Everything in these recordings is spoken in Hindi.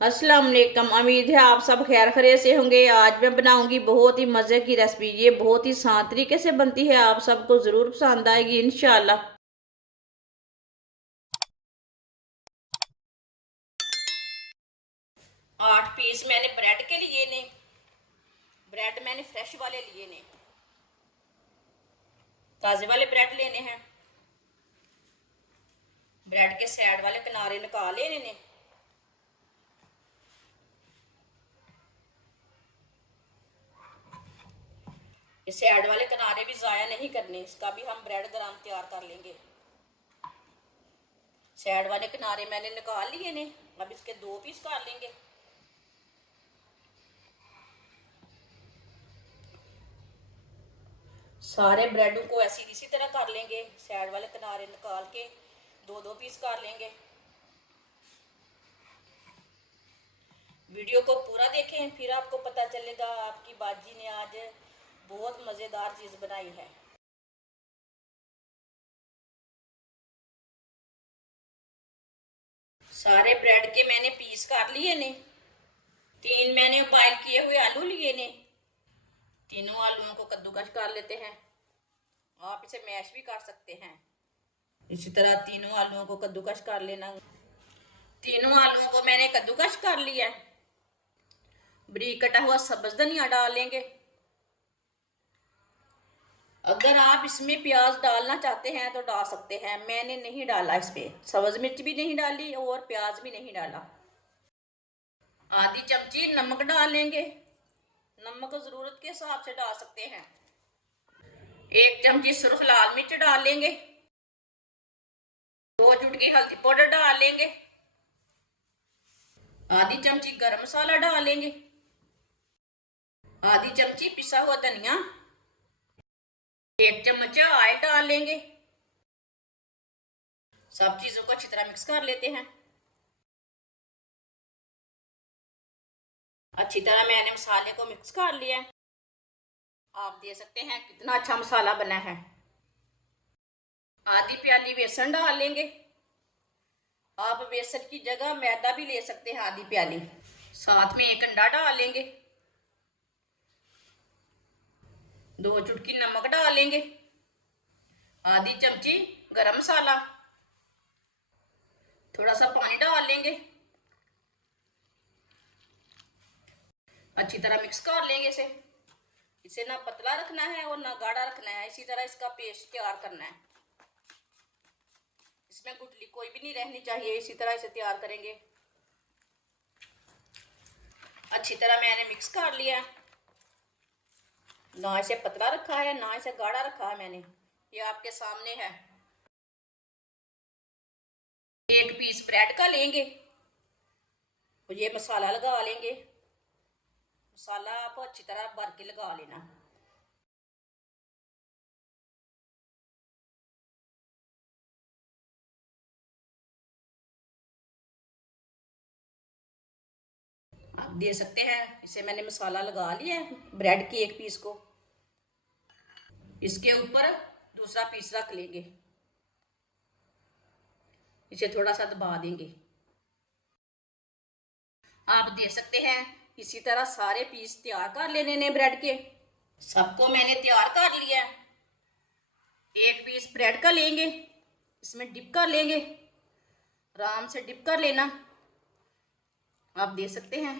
अस्सलाम वालेकुम। उम्मीद है आप सब खैर खैरियत से होंगे। आज मैं बनाऊंगी बहुत ही मज़े की रेसिपी। ये बहुत ही आसान तरीके से बनती है, आप सबको ज़रूर पसंद आएगी इंशाल्लाह। 8 पीस मैंने ब्रेड के लिए ने। ब्रेड मैंने फ्रेश वाले लिए ने, ताज़े वाले ब्रेड लेने हैं। ब्रेड के साइड वाले किनारे निकाल लेने ने। ये साइड वाले किनारे भी ज़ाया नहीं करने, इसका भी हम ब्रेड ग्राम तैयार कर लेंगे। साइड वाले किनारे मैंने निकाल लिए ने। अब इसके 2 पीस कर लेंगे। सारे ब्रेडों को ऐसी इसी तरह कर लेंगे। साइड वाले किनारे निकाल के 2-2 पीस कर लेंगे। वीडियो को पूरा देखें, फिर आपको पता चलेगा आपकी बाजी ने आज बहुत मज़ेदार चीज़ बनाई है। सारे ब्रेड के मैंने पीस कर लिए ने। 3 मैंने बॉयल किए हुए आलू लिए ने। तीनों आलूओं को कद्दूकस कर लेते हैं। आप इसे मैश भी कर सकते हैं। इसी तरह तीनों आलूओं को कद्दूकस कर लेना। तीनों आलूओं को मैंने कद्दूकस कर लिया। बारीक कटा हुआ सब्ज धनिया डाल लेंगे। अगर आप इसमें प्याज डालना चाहते हैं तो डाल सकते हैं, मैंने नहीं डाला। इसमें सब्ज मिर्च भी नहीं डाली और प्याज भी नहीं डाला। आधी चमची नमक डाल लेंगे। नमक ज़रूरत के हिसाब से डाल सकते हैं। 1 चमची सुर्ख लाल मिर्च डाल लेंगे। 2 चुटकी हल्दी पाउडर डाल लेंगे। आधी चमची गरम मसाला डाल लेंगे। आधी चमची पिसा हुआ धनिया। 1 चम्मच ऑयल डाल लेंगे। सब चीजों को अच्छी तरह मिक्स कर लेते हैं। अच्छी तरह मैंने मसाले को मिक्स कर लिया। आप देख सकते हैं कितना अच्छा मसाला बना है। आधी प्याली बेसन डाल लेंगे। आप बेसन की जगह मैदा भी ले सकते हैं, आधी प्याली। साथ में 1 अंडा डाल लेंगे। 2 चुटकी नमक डाल लेंगे। आधी चमची गरम मसाला। थोड़ा सा पानी डाल लेंगे। अच्छी तरह मिक्स कर लेंगे इसे। इसे ना पतला रखना है और ना गाढ़ा रखना है, इसी तरह इसका पेस्ट तैयार करना है। इसमें गुठली कोई भी नहीं रहनी चाहिए, इसी तरह इसे तैयार करेंगे। अच्छी तरह मैंने मिक्स कर लिया। ना इसे पतला रखा है ना इसे गाढ़ा रखा है मैंने, ये आपके सामने है। 1 पीस ब्रेड का लेंगे और ये मसाला लगा लेंगे। मसाला आप अच्छी तरह भर के लगा लेना। आप दे सकते हैं, इसे मैंने मसाला लगा लिया है ब्रेड के 1 पीस को। इसके ऊपर दूसरा पीस रख लेंगे। इसे थोड़ा सा दबा देंगे। आप दे सकते हैं, इसी तरह सारे पीस तैयार कर लेने ने ब्रेड के। सबको मैंने तैयार कर लिया। 1 पीस ब्रेड का लेंगे, इसमें डिप कर लेंगे। आराम से डिप कर लेना। आप दे सकते हैं।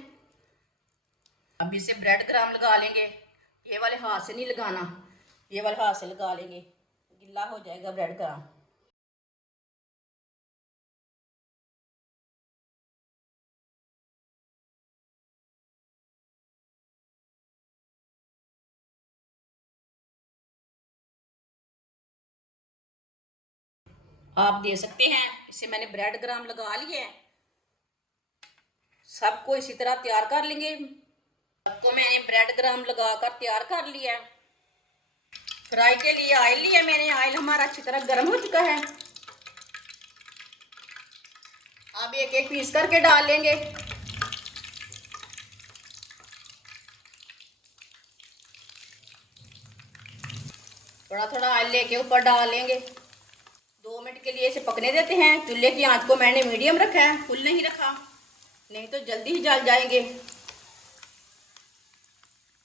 अब इसे ब्रेड ग्राम लगा लेंगे। ये वाले हाथ से नहीं लगाना, ये वाले हाथ से लगा लेंगे, गिल्ला हो जाएगा ब्रेड ग्राम। आप दे सकते हैं, इसे मैंने ब्रेड ग्राम लगा लिए हैं। सबको इसी तरह तैयार कर लेंगे। सबको मैंने ब्रेड ग्राम लगाकर तैयार कर लिया है। फ्राई के लिए ऑयल लिया मैंने। ऑयल हमारा अच्छी तरह गर्म हो चुका है। अब 1-1 पीस करके डाल लेंगे। थोड़ा थोड़ा ऑयल लेके ऊपर डाल लेंगे। 2 मिनट के लिए इसे पकने देते हैं। चूल्हे की आंच को मैंने मीडियम रखा है, फुल नहीं रखा। नहीं तो जल्दी ही जल जाएंगे।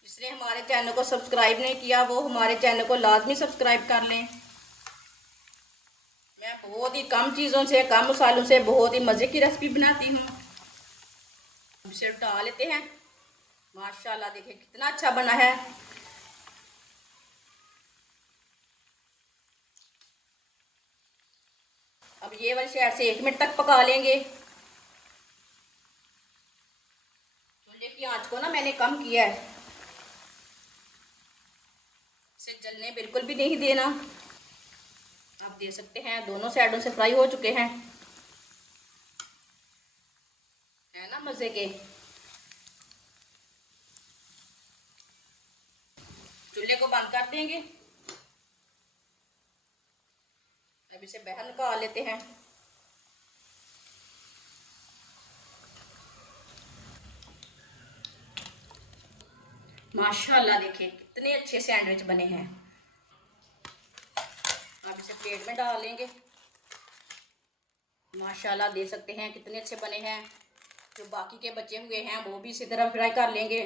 जिसने हमारे चैनल को सब्सक्राइब नहीं किया वो हमारे चैनल को लाजमी सब्सक्राइब कर लें। मैं बहुत ही कम चीज़ों से, कम मसालों से बहुत ही मज़े की रेसिपी बनाती हूँ। इसे उठा लेते हैं। माशाल्लाह देखिए कितना अच्छा बना है। अब ये वाली साइड से 1 मिनट तक पका लेंगे। चूल्हे की आंच को ना मैंने कम किया है, इसे जलने बिल्कुल भी नहीं देना। आप देख सकते हैं दोनों साइडों से फ्राई हो चुके हैं, है ना मज़े के। चूल्हे को बंद कर देंगे। अब इसे बाहर निकाल लेते हैं। माशाल्लाह देखिए कितने अच्छे सैंडविच बने हैं। अब इसे प्लेट में डाल लेंगे। माशाल्लाह देख सकते हैं कितने अच्छे बने हैं। जो बाकी के बचे हुए हैं वो भी इसी तरह फ्राई कर लेंगे।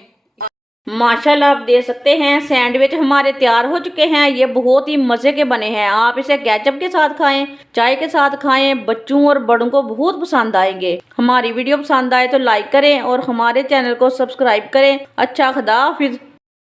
माशाल्लाह आप देख सकते हैं सैंडविच हमारे तैयार हो चुके हैं। ये बहुत ही मज़े के बने हैं। आप इसे केचप के साथ खाएं, चाय के साथ खाएं, बच्चों और बड़ों को बहुत पसंद आएंगे। हमारी वीडियो पसंद आए तो लाइक करें और हमारे चैनल को सब्सक्राइब करें। अच्छा, खुदा हाफिज।